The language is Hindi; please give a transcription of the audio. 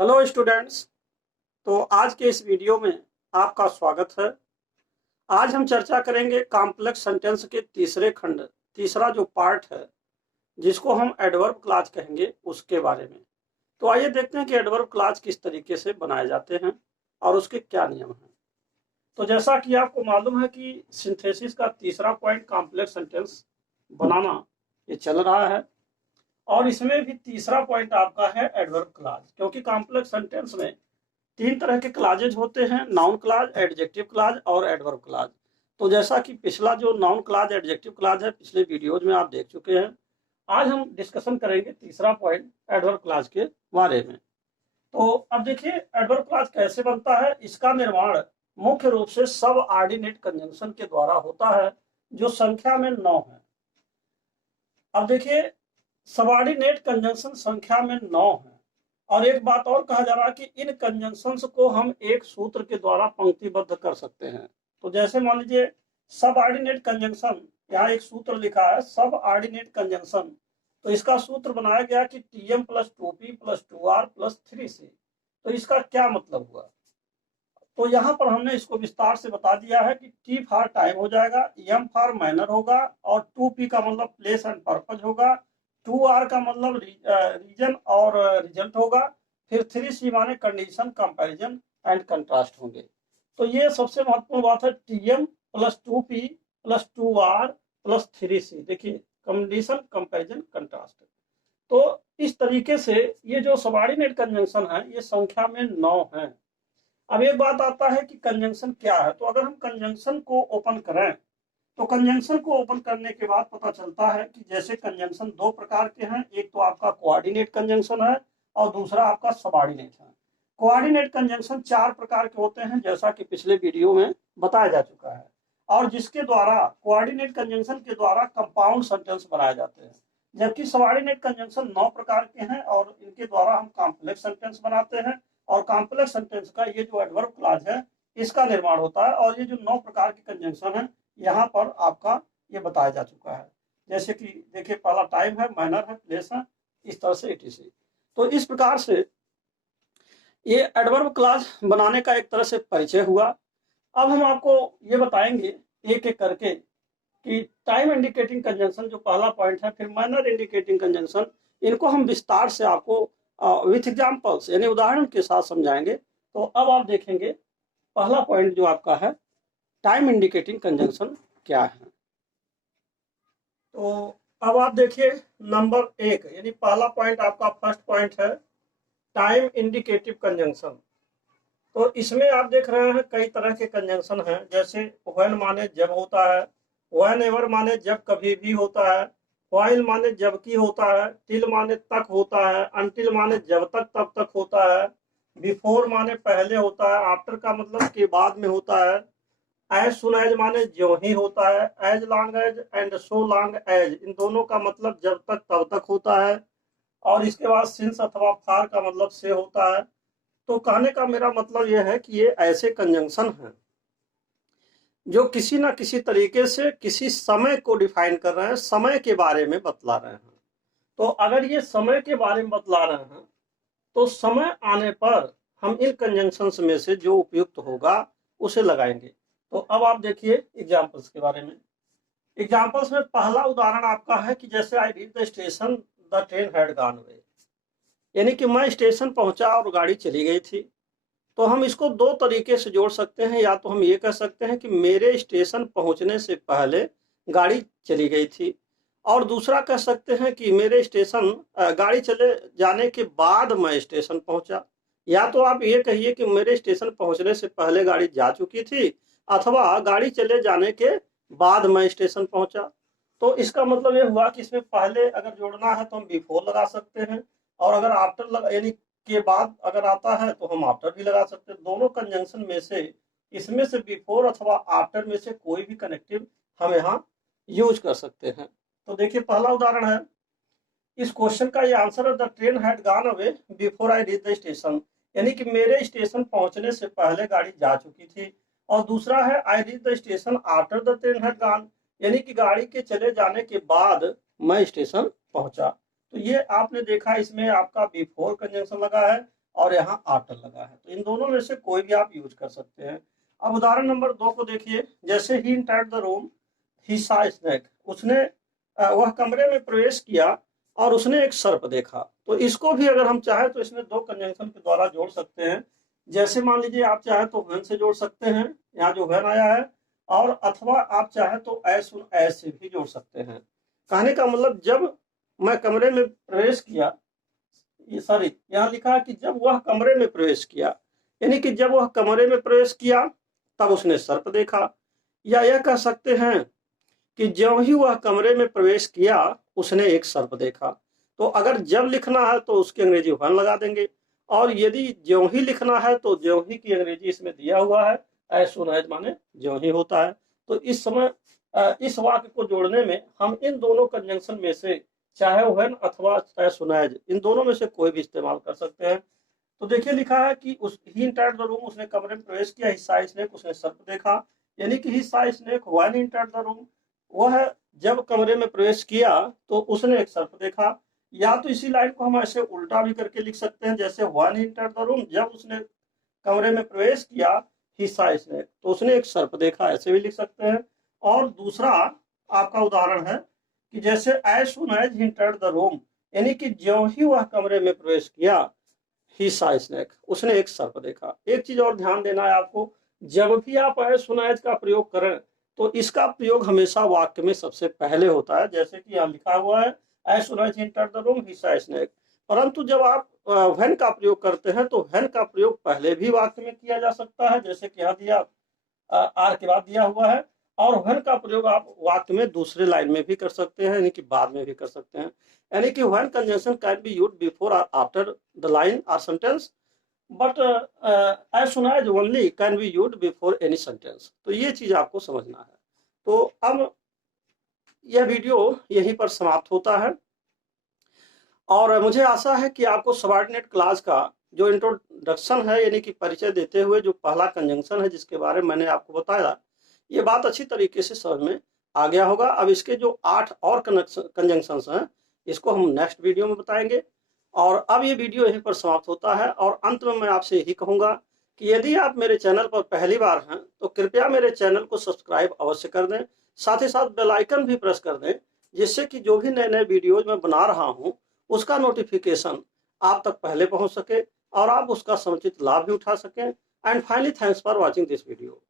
Hello students. तो आज के इस वीडियो में आपका स्वागत है। आज हम चर्चा करेंगे कॉम्प्लेक्स सेंटेंस के तीसरे खंड, तीसरा जो पार्ट है जिसको हम एडवर्ब क्लॉज कहेंगे उसके बारे में। तो आइए देखते हैं कि एडवर्ब क्लॉज किस तरीके से बनाए जाते हैं और उसके क्या नियम हैं। तो जैसा कि आपको मालूम है कि सिंथेसिस का तीसरा पॉइंट कॉम्प्लेक्स सेंटेंस बनाना ये चल रहा है और इसमें भी तीसरा पॉइंट आपका है एडवर्ब क्लॉज, क्योंकि कॉम्प्लेक्स सेंटेंस में तीन तरह के क्लाजेज होते हैं, नाउन क्लाज, एडजेक्टिव क्लाज और एडवर्ब क्लाज। तो जैसा कि पिछला जो नाउन क्लाज एडजेक्टिव क्लाज है पिछले वीडियोज में आप देख चुके हैं, आज हम डिस्कशन करेंगे तीसरा पॉइंट एडवर्ब क्लाज के बारे में। तो अब देखिए एडवर्ब क्लाज कैसे बनता है। इसका निर्माण मुख्य रूप से सब ऑर्डिनेट कंजंक्शन के द्वारा होता है जो संख्या में 9 है। अब देखिए सबऑर्डिनेट कंजंक्शन संख्या में 9 है और एक बात और कहा जा रहा है कि इन कंजंक्शंस को हम एक सूत्र के द्वारा पंक्तिबद्ध कर सकते हैं। तो जैसे मान लीजिए सबऑर्डिनेट कंजंक्शन, यहाँ एक सूत्र लिखा है सबऑर्डिनेट कंजंक्शन। तो इसका सूत्र बनाया गया कि TM plus 2p plus 2r plus 3c। तो इसका क्या मतलब हुआ, तो यहाँ पर हमने इसको विस्तार से बता दिया है कि टी फॉर टाइम हो जाएगा, एम फॉर मैनर होगा और 2p का मतलब प्लेस एंड पर्पज होगा, 2r का मतलब रीजन और रिजल्ट होगा, फिर 3c माने कंडीशन, कंपैरिजन एंड कंट्रास्ट होंगे। तो ये सबसे महत्वपूर्ण बात है, TM plus 2p plus 2r plus 3c। देखिए कंडीशन, कंपैरिजन, कंट्रास्ट। तो इस तरीके से ये जो सबऑर्डिनेट कंजंक्शन है ये संख्या में 9 है। अब एक बात आता है कि कंजंक्शन क्या है। तो अगर हम कंजंक्शन को ओपन करें तो कंजंक्शन को ओपन करने के बाद पता चलता है कि जैसे कंजंक्शन दो प्रकार के हैं, एक तो आपका कोऑर्डिनेट कंजंक्शन है और दूसरा आपका सबऑर्डिनेट है। कोऑर्डिनेट कंजंक्शन चार प्रकार के होते हैं जैसा कि पिछले वीडियो में बताया जा चुका है, और जिसके द्वारा कोऑर्डिनेट कंजंक्शन के द्वारा कंपाउंड सेंटेंस बनाए जाते हैं, जबकि सबऑर्डिनेट कंजंक्शन 9 प्रकार के हैं और इनके द्वारा हम कॉम्प्लेक्स सेंटेंस बनाते हैं। और कॉम्प्लेक्स सेंटेंस का ये जो एडवर्ब क्लॉज है इसका निर्माण होता है। और ये जो 9 प्रकार के कंजंक्शन है यहाँ पर आपका ये बताया जा चुका है। जैसे कि देखिए पहला टाइम है, मैनर है, प्लेस है, इस तरह से इटीसी। तो इस प्रकार से ये एडवर्ब क्लॉज बनाने का एक तरह से परिचय हुआ। अब हम आपको ये बताएंगे एक एक करके कि टाइम इंडिकेटिंग कंजंक्शन जो पहला पॉइंट है, फिर मैनर इंडिकेटिंग कंजंक्शन, इनको हम विस्तार से आपको विथ एग्जांपल्स यानी उदाहरण के साथ समझाएंगे। तो अब आप देखेंगे पहला पॉइंट जो आपका है टाइम इंडिकेटिंग कंजंक्शन क्या है। तो अब आप देखिए नंबर 1 यानी पहला पॉइंट आपका फर्स्ट पॉइंट है टाइम इंडिकेटिव कंजंक्शन। तो इसमें आप देख रहे हैं कई तरह के कंजंक्शन हैं, जैसे व्हेन माने जब होता है, व्हेन एवर माने जब कभी भी होता है, व्हाइल माने जबकि होता है, टिल माने तक होता है, अनटिल माने जब तक तब तक होता है, बिफोर माने पहले होता है, आफ्टर का मतलब के बाद में होता है, एज सुन एज माने जो ही होता है, as long as and so long as इन दोनों का मतलब जब तक तब तक होता है, और इसके बाद सिंस अथवा फार का मतलब से होता है। तो कहने का मेरा मतलब यह है कि ये ऐसे कंजंक्शन हैं जो किसी ना किसी तरीके से किसी समय को डिफाइन कर रहे हैं, समय के बारे में बतला रहे हैं। तो अगर ये समय के बारे में बतला रहे हैं तो समय आने पर हम इन कंजंक्शंस में से जो उपयुक्त होगा उसे लगाएंगे। तो अब आप देखिए एग्जाम्पल्स के बारे में। एग्जाम्पल्स में पहला उदाहरण आपका है कि जैसे I reach the station the train had gone away, यानी कि मैं स्टेशन पहुंचा और गाड़ी चली गई थी। तो हम इसको दो तरीके से जोड़ सकते हैं, या तो हम ये कह सकते हैं कि मेरे स्टेशन पहुंचने से पहले गाड़ी चली गई थी, और दूसरा कह सकते हैं कि मेरे स्टेशन गाड़ी चले जाने के बाद मैं स्टेशन पहुंचा। या तो आप ये कहिए कि मेरे स्टेशन पहुंचने से पहले गाड़ी जा चुकी थी, अथवा गाड़ी चले जाने के बाद मैं स्टेशन पहुंचा। तो इसका मतलब ये हुआ कि इसमें पहले अगर जोड़ना है तो हम बिफोर लगा सकते हैं, और अगर आफ्टर यानी के बाद अगर आता है तो हम आफ्टर भी लगा सकते हैं। दोनों कंजंक्शन में से इसमें से बिफोर अथवा आफ्टर में से कोई भी कनेक्टिव हम यहाँ यूज कर सकते हैं। तो देखिए पहला उदाहरण है, इस क्वेश्चन का ये आंसर है the train had gone away before I reach the station, यानी कि मेरे स्टेशन पहुंचने से पहले गाड़ी जा चुकी थी। और दूसरा है I reach the station after the train had gone, यानी कि गाड़ी के चले जाने के बाद मैं स्टेशन पहुंचा। तो ये आपने देखा इसमें आपका बिफोर कंजंक्शन लगा है और यहाँ आफ्टर लगा है, तो इन दोनों में से कोई भी आप यूज कर सकते हैं। अब उदाहरण नंबर 2 को देखिए, जैसे ही entered the room he saw snake, उसने वह कमरे में प्रवेश किया और उसने एक सर्प देखा। तो इसको भी अगर हम चाहें तो इसमें 2 कंजंक्शन के द्वारा जोड़ सकते हैं। जैसे मान लीजिए आप चाहे तो व्हेन से जोड़ सकते हैं, यहाँ जो व्हेन आया है, और अथवा आप चाहे तो एज सुन एज से भी जोड़ सकते हैं। कहने का मतलब जब मैं कमरे में प्रवेश किया, सॉरी यहाँ लिखा है कि जब वह कमरे में प्रवेश किया, यानी कि जब वह कमरे में प्रवेश किया तब उसने सर्प देखा। या यह कह सकते हैं कि ज्यों ही वह कमरे में प्रवेश किया उसने एक सर्प देखा। तो अगर जब लिखना है तो उसकी अंग्रेजी वन लगा देंगे, और यदि ज्यों ही लिखना है तो ज्यों ही की अंग्रेजी इसमें दिया हुआ है, एज सुन एज माने ज्यों ही होता है। तो इस समय इस वाक्य को जोड़ने में हम इन दोनों कंजंक्शन में से चाहे व्हेन अथवा एज सुन एज, इन दोनों में से कोई भी इस्तेमाल कर सकते हैं। तो देखिए लिखा है कि उस ही एंटर्ड द रूम, उसने कमरे में प्रवेश किया, ही सॉ स्नेक, उसने सर्प देखा, यानी कि ही saw snake when he entered the room, वह जब कमरे में प्रवेश किया तो उसने एक सर्प देखा। या तो इसी लाइन को हम ऐसे उल्टा भी करके लिख सकते हैं, जैसे when he entered the room, जब उसने कमरे में प्रवेश किया, ही सॉ स्नेक, तो उसने एक सर्प देखा, ऐसे भी लिख सकते हैं। और दूसरा आपका उदाहरण है कि जैसे as soon as he entered the room, यानी कि ज्यों ही वह कमरे में प्रवेश किया, ही सॉ स्नेक, उसने एक सर्प देखा। एक चीज और ध्यान देना है आपको, जब भी आप एज सुन एज का प्रयोग करें तो इसका प्रयोग हमेशा वाक्य में सबसे पहले होता है, जैसे कि यहाँ लिखा हुआ है as soon as he entered the room he saw snake. परंतु जब आप व्हेन का प्रयोग करते हैं तो व्हेन का प्रयोग पहले भी वाक्य में किया जा सकता है, जैसे कि यहाँ दिया आर के बाद दिया हुआ है, और व्हेन का प्रयोग आप वाक्य में दूसरे लाइन में भी कर सकते हैं, यानी कि बाद में भी कर सकते हैं। यानी कि when conjunction can be used before और आफ्टर द लाइन और sentence, but as soon as only can be used before any sentence. तो ये चीज आपको समझना है। तो अब यह वीडियो यहीं पर समाप्त होता है, और मुझे आशा है कि आपको सबऑर्डिनेट क्लास का जो इंट्रोडक्शन है, यानी कि परिचय देते हुए जो पहला कंजंक्शन है जिसके बारे में मैंने आपको बताया, ये बात अच्छी तरीके से समझ में आ गया होगा। अब इसके जो 8 और कंजंक्शंस हैं इसको हम नेक्स्ट वीडियो में बताएंगे। और अब ये वीडियो यहीं पर समाप्त होता है, और अंत में मैं आपसे यही कहूंगा कि यदि आप मेरे चैनल पर पहली बार हैं तो कृपया मेरे चैनल को सब्सक्राइब अवश्य कर दें, साथ ही साथ बेल आइकन भी प्रेस कर दें, जिससे कि जो भी नए नए वीडियोज मैं बना रहा हूं उसका नोटिफिकेशन आप तक पहले पहुंच सके और आप उसका समुचित लाभ भी उठा सकें। And finally thanks for watching this video.